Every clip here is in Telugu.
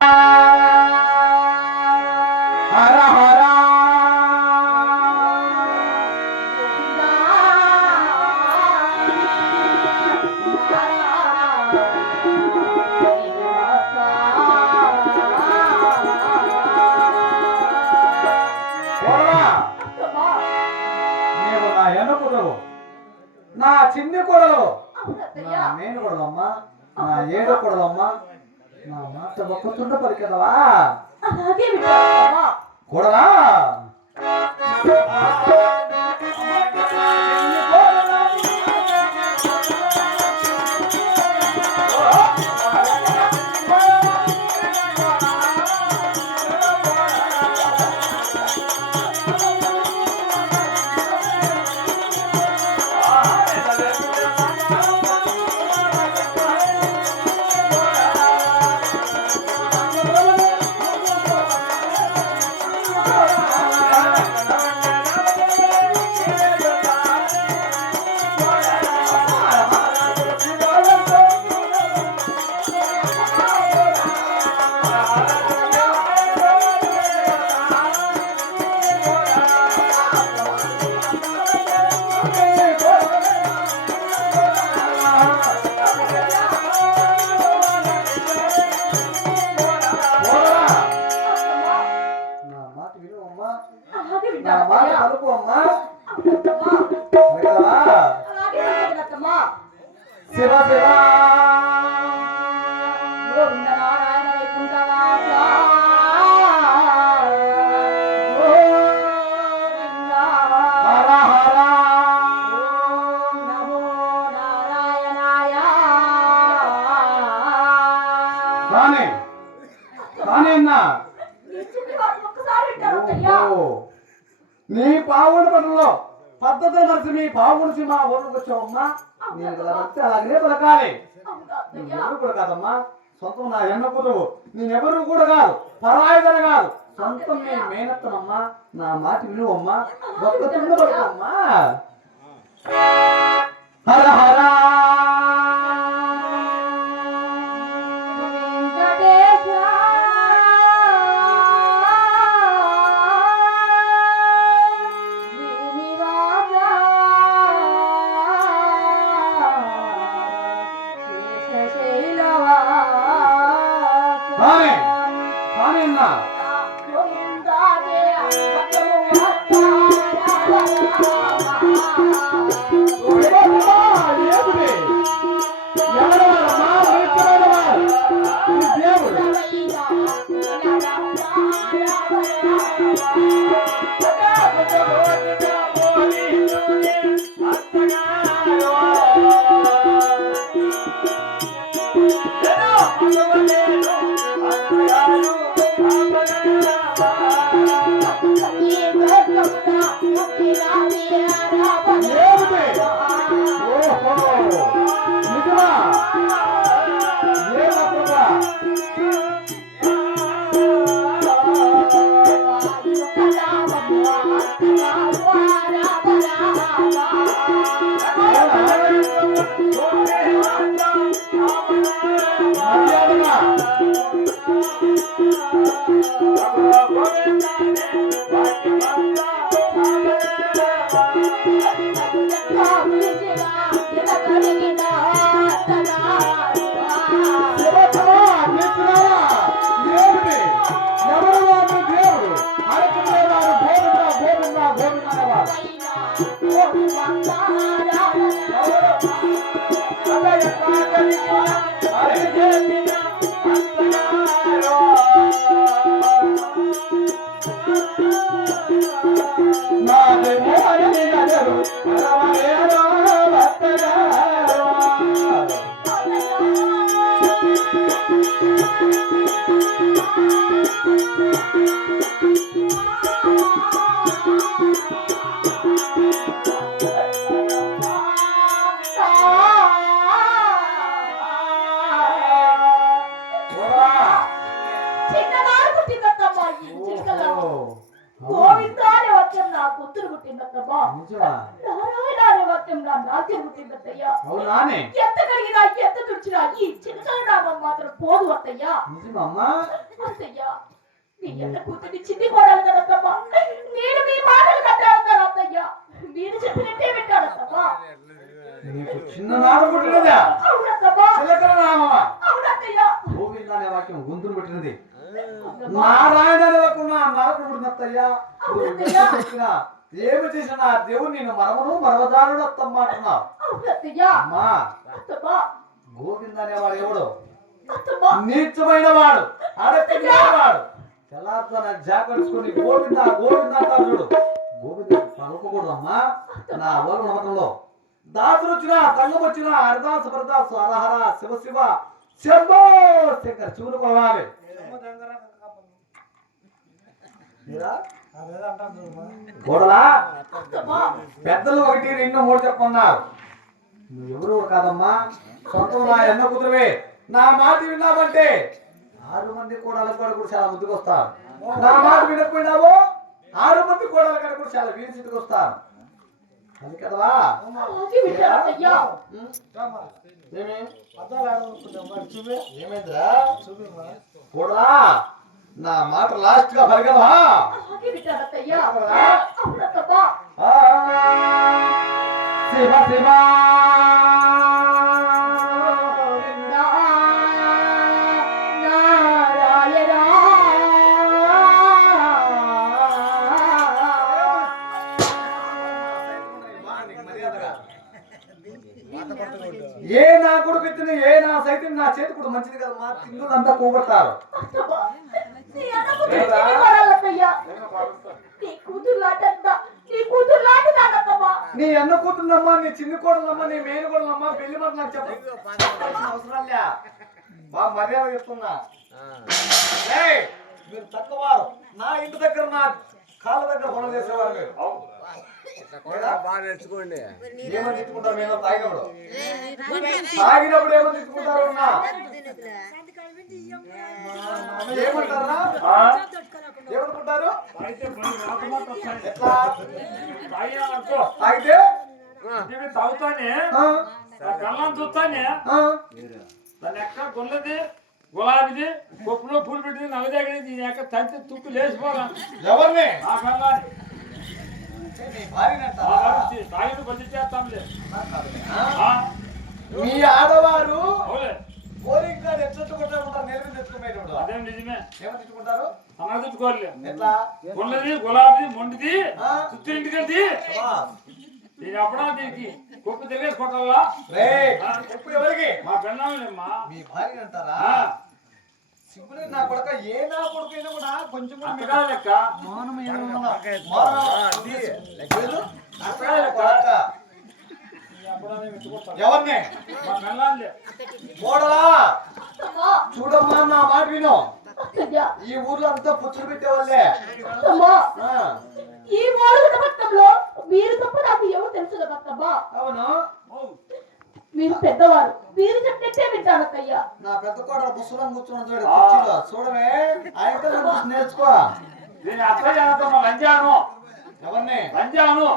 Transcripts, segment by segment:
హర హర నా చిన్ని కొడలు నా మేను కొడలమ్మా నా ఏడో కొడలమ్మా నా మాట ఒక్కతుండ పలికెదవా కొడలా శివ శివ గోవిందనారాయణ వైకుంఠవాస హర హర నమో నారాయణాయ కానీ కానీ అన్నా నీ పావుల పనుల్లో పద్ధతి నడిచి మీ పావుడిచి మా ఊళ్ళకి వచ్చావమ్మా నేను ఇలా వస్తే అలాగే పలకాలి నువ్వెవరు కూడా కాదమ్మా సొంతం నా ఎన్న కుదువు నేనెవరు కూడా కాదు పరాయిదన కాదు సొంతం నేను మేనత్తనమ్మా నా మాట వినువమ్మా ఒక్క తుండ పడుకోమ్మా హర హర గోవిందా వాక్యం నా కూతురు పుట్టిందత్తమ్మా. నిజమా? నారాయణ అనే వాక్యం నా నాట్యం పుట్టిందత్తయ్యా. అవునానే? ఎంత కడిగినా ఎంత తుడిచినా ఈ చిన్నతన నామం మాత్రం పోదు అత్తయ్యా. నిజమమ్మా? అత్తయ్యా మీ ఎంత కూతురి చిన్ని కోడాలి కదత్తమ్మా. నేను మీ మాటలు కట్టాలన్నాను అత్తయ్యా. మీరు చెప్పినట్టే వింటానత్తమ్మా. నీకు చిన్ననాడు పుట్టినదా? అవునత్తమ్మా. చిలకల నామమా? అవునత్తయ్యా. గోవింద అనే వాక్యం గొంతులు పుట్టినది. నారాయణ అనే వాక్యం నా నరకు పుట్టినత్తయ్యా. ఏమి చేసినా దేవుడు నేను మరమను మరవదారుడు అత్తమ్మ అంటున్నావు. అవునత్తయ్యా. అమ్మా అత్తమ్మా. గోవింద అనేవాడు ఎవడు? అత్తమ్మా. నీచమైన వాడు, అడగవాడు. తెల్లారుతో జాకర్చుకొని గోవింద గోవింద అంటారు చూడు. గోవింద పలుకకూడదమ్మా. నా ఓల నమ్మకంలో దాసులు వచ్చినా సంఘం వచ్చినా హరిదాసు హరిదాసు హరహర శివ శివ శంభో శంకర్ చూడు కొలవాలి. గోడలా పెద్దలు 1, 2, 3 చెప్పన్నారు. నువ్వు ఎవరు కాదమ్మా, సొంతం నా ఎన్న కుదురువే. నా మాట విన్నామంటే 6 మంది కోడల కాడ కూడా చాలా ముందుకు వస్తారు. నా మాట వినకపోయినావో 6 మంది కోడల కాడ కూడా చాలా వీరి స్థితికి వస్తారు. అది కదవా? కోడలా నా మాట లాస్ట్ గా పలకవా? శివ శివ ఏ నా కొడుకు ఎత్తిన ఏ నా సైతం నా చేతి కూడా మంచిది కదా. మా తింగులంతా కూబడతారు. నీ అన్న కూతురునమ్మా, నీ చిన్న కోడలమ్మా, నీ మేలు కోడలమ్మా, పెళ్లి మాట నాకు చెప్పాల్సిన అవసరం లే. బాగా మర్యాద చెప్తున్నా. మీరు తక్కువారు. నా ఇంటి దగ్గర నా కాళ్ళ దగ్గర పనులు చేసేవారు. మీరు ఏమని తిట్టుకుంటారు? మేము తాగినప్పుడు ఏమని తిట్టుకుంటారు? ఏమంటారా? ఏమనుకుంటారు? ఎట్లా తాగితే తాగుతానే కళ్ళని చూస్తానే దాని ఎక్క గుల్లది గులాబీది కొప్పులో పూలు పెట్టింది నల్లజాగడి దీని యొక్క తంతి తుక్కు లేచిపోరా. ఎవరిని? ఆ కళ్ళని తాగిన కొంచెం చేస్తాంలే. మీ ఆడవారు అవులే కోరిక ఎట్లా నిలబడి తెచ్చుకునేటప్పుడు అదేం నిజమే. ఏమని తెచ్చుకుంటారు? అలా తెచ్చుకోవాలి. ఎట్లా? గుల్లది గులాబీది మొండిది చుట్టూ ఇంటికి వెళ్తే దీని అప్పుడా దీనికి కొప్పు తిరిగేసి కొట్టాలా? ఎవరికి? మా పెళ్ళామా మీ భార్య అంటారా? సిగ్గులే నా కొడుక. ఏ నా కొడుకు అయినా కూడా కొంచెం లెక్క ఎవరిని? మా పెళ్ళాంలే మోడలా చూడమ్మా, నా మాట విను. ఈ ఊర్లో అంతా పుచ్చులు పెట్టేవాళ్ళే. ఈ మొత్తంలో మీరు తప్ప నాకు ఎవరు తెలుసు కదమ్మా. అవును, మీరు పెద్దవారు, మీరు చెప్పినట్టే వింటానయ్యా. నా పెద్ద కోడ పుస్తకం కూర్చున్నాడు చూడవే. ఆయన నేర్చుకో. దీని అత్త చేద్దామా లంజాను. ఎవరిని? లంజాను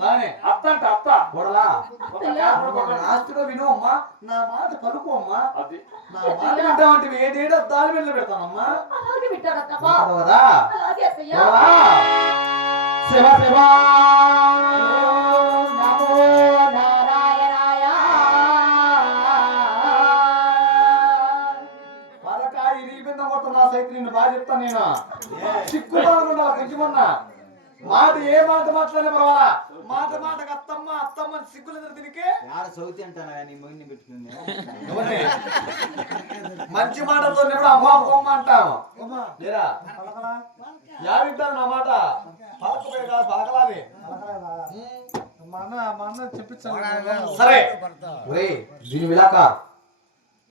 నానే అత్త అంటే అత్త కోడలా ఆస్తిగా విను అమ్మా. నా మాట పలుకు అమ్మా. నా మాట వింటామంటే ఏడేడు దాని మీద పెడతానమ్మా. అలాగే వింటానమ్మా. కదా? అలాగే అత్తయ్యా. శివ శివ నమో నారాయణాయ. పరకాయ ఇరిగిపోయిందా కొత్త నా సైతం నిన్ను బాగా చెప్తాను నేను. చిక్కు బాగుండా కొంచెమన్నా మాట ఏ మాట మాట్లాడే పర్వాలా. మాట మాటకు అత్తమ్మ అత్తమ్మ సిగ్గులేదు దీనికి. చదువుతీ అంటాను కానీ మొగిని పెట్టుకుంది. మంచి మాటతో అమ్మా బొమ్మ అంటాము. లేరా యావింటాను నా మాట. పలకపోయే కాదు పలకలాది. సరే దీని విలాక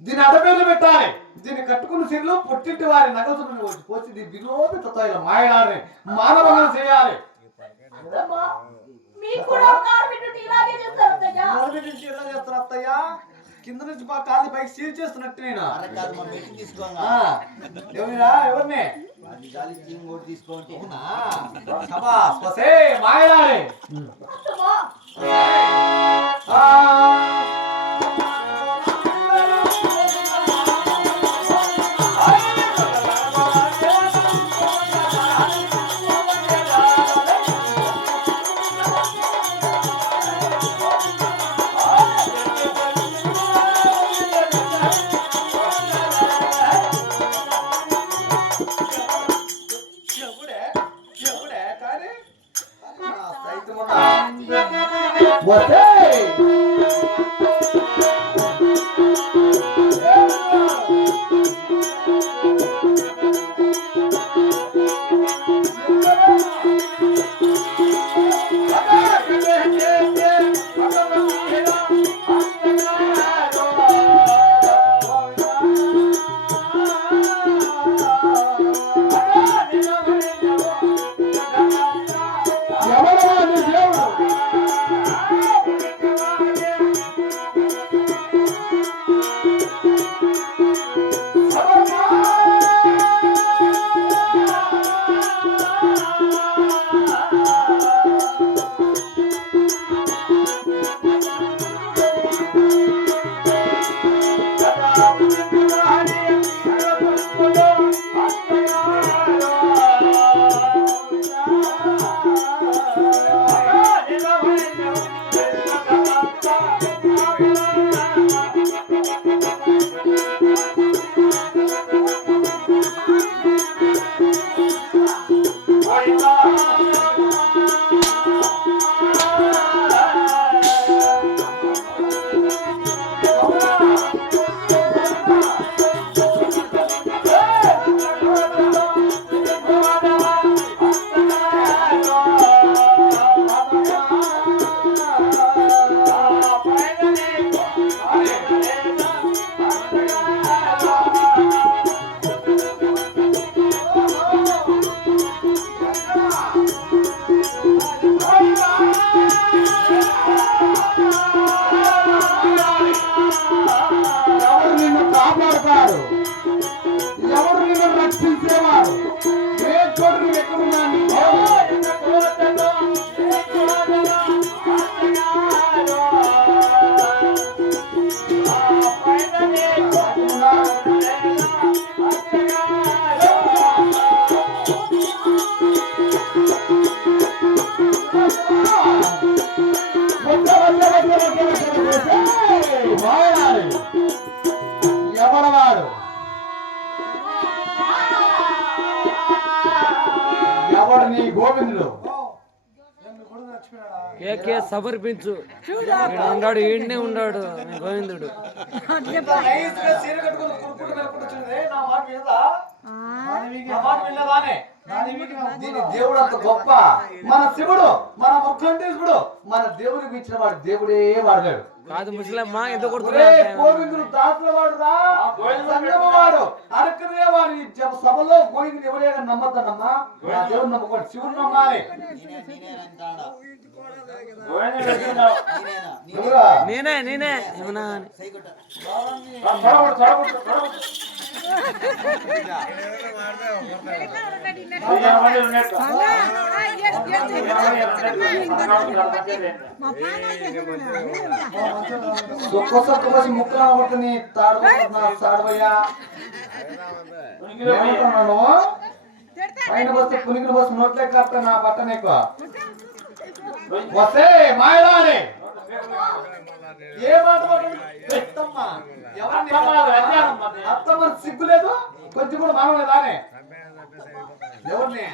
దీని అడపేర్లు పెట్టాలి. దీన్ని కట్టుకున్న సిర్లు పుట్టింటి వారి నగలు పోసి దీని వినోది తత్వాలు మాయడాన్ని మానవంగా చేయాలి. ఇలా చేస్తారు అత్తయ్య. కింద నుంచి కాళ్ళు పైకి సీల్ చేస్తున్నట్టు నేను. ఎవరిరా? ఎవరిని? అది గాలి చీమ్ కూడా తీసుకోండి. శబాష్ వసే మాయలాడే అత్తమ్మా వసే ఎవడవాడు ఎవడు నీ గోవిందుడు కేకే సమర్పించు ఉన్నాడు ఈడనే ఉన్నాడు మీ గోవిందుడు దీని దేవుడు అంత గొప్ప మన శివుడు మన ముఖ్యంటీసుడు మన దేవుడికి ఇచ్చిన వాడు దేవుడే వాడలేడు కాదు ముసలమ్మ ఎంత గోవిందుడు దాసుల వాడు రా వాడు అరకనే వాడు సభలో గోవిందుడు ఎవరే నమ్మద్దమ్మా దేవుడు నమ్మకూడదు శివుడు నమ్మాలి నేనే ఏమన్నా ముక్కలు కొట్టుని తాడవయ్యా పైన వస్తే పులిగిన బస్సు నోట్లే కాస్త నా బట్టన ఎక్కువ వస్తే మాయలానే ఏ మాట అత్తమ్మ సిగ్గు లేదు కొంచెం కూడా మానలేదానే ఎవరిని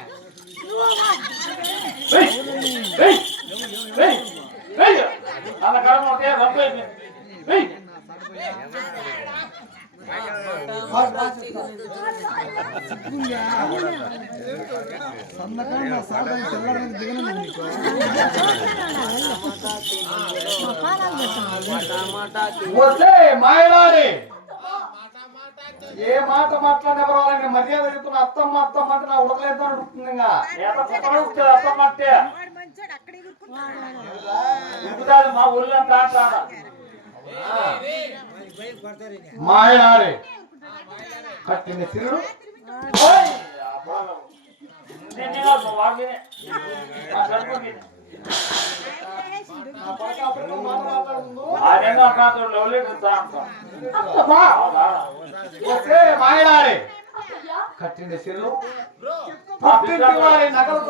వస్తే మాయలాడే ఏ మాట మాట్లాడేవాళ్ళని మర్యాద చెప్తున్న అత్తమ్మ అత్తమ్మ అంటే నా ఉడకలేదు అడుగుతుంది ఇంకా అత్తమ్మ అంటే మా ఊళ్ళంతా మాయలాడే కట్టిన తిరుడు నేను కాదు, మా వాడిని. మా సరుకుని. నా కొడుకు అప్పటికే మాట మాట్లాడుతుండు. ఆడేందో అంటాడు, లవ్ లెటర్ ఇస్తా అంటాడు. అత్తమ్మా అవునా? వస్తే మాయడారే అత్తయ్య కట్టిండే చెల్లు పట్టింటి వారి నగలు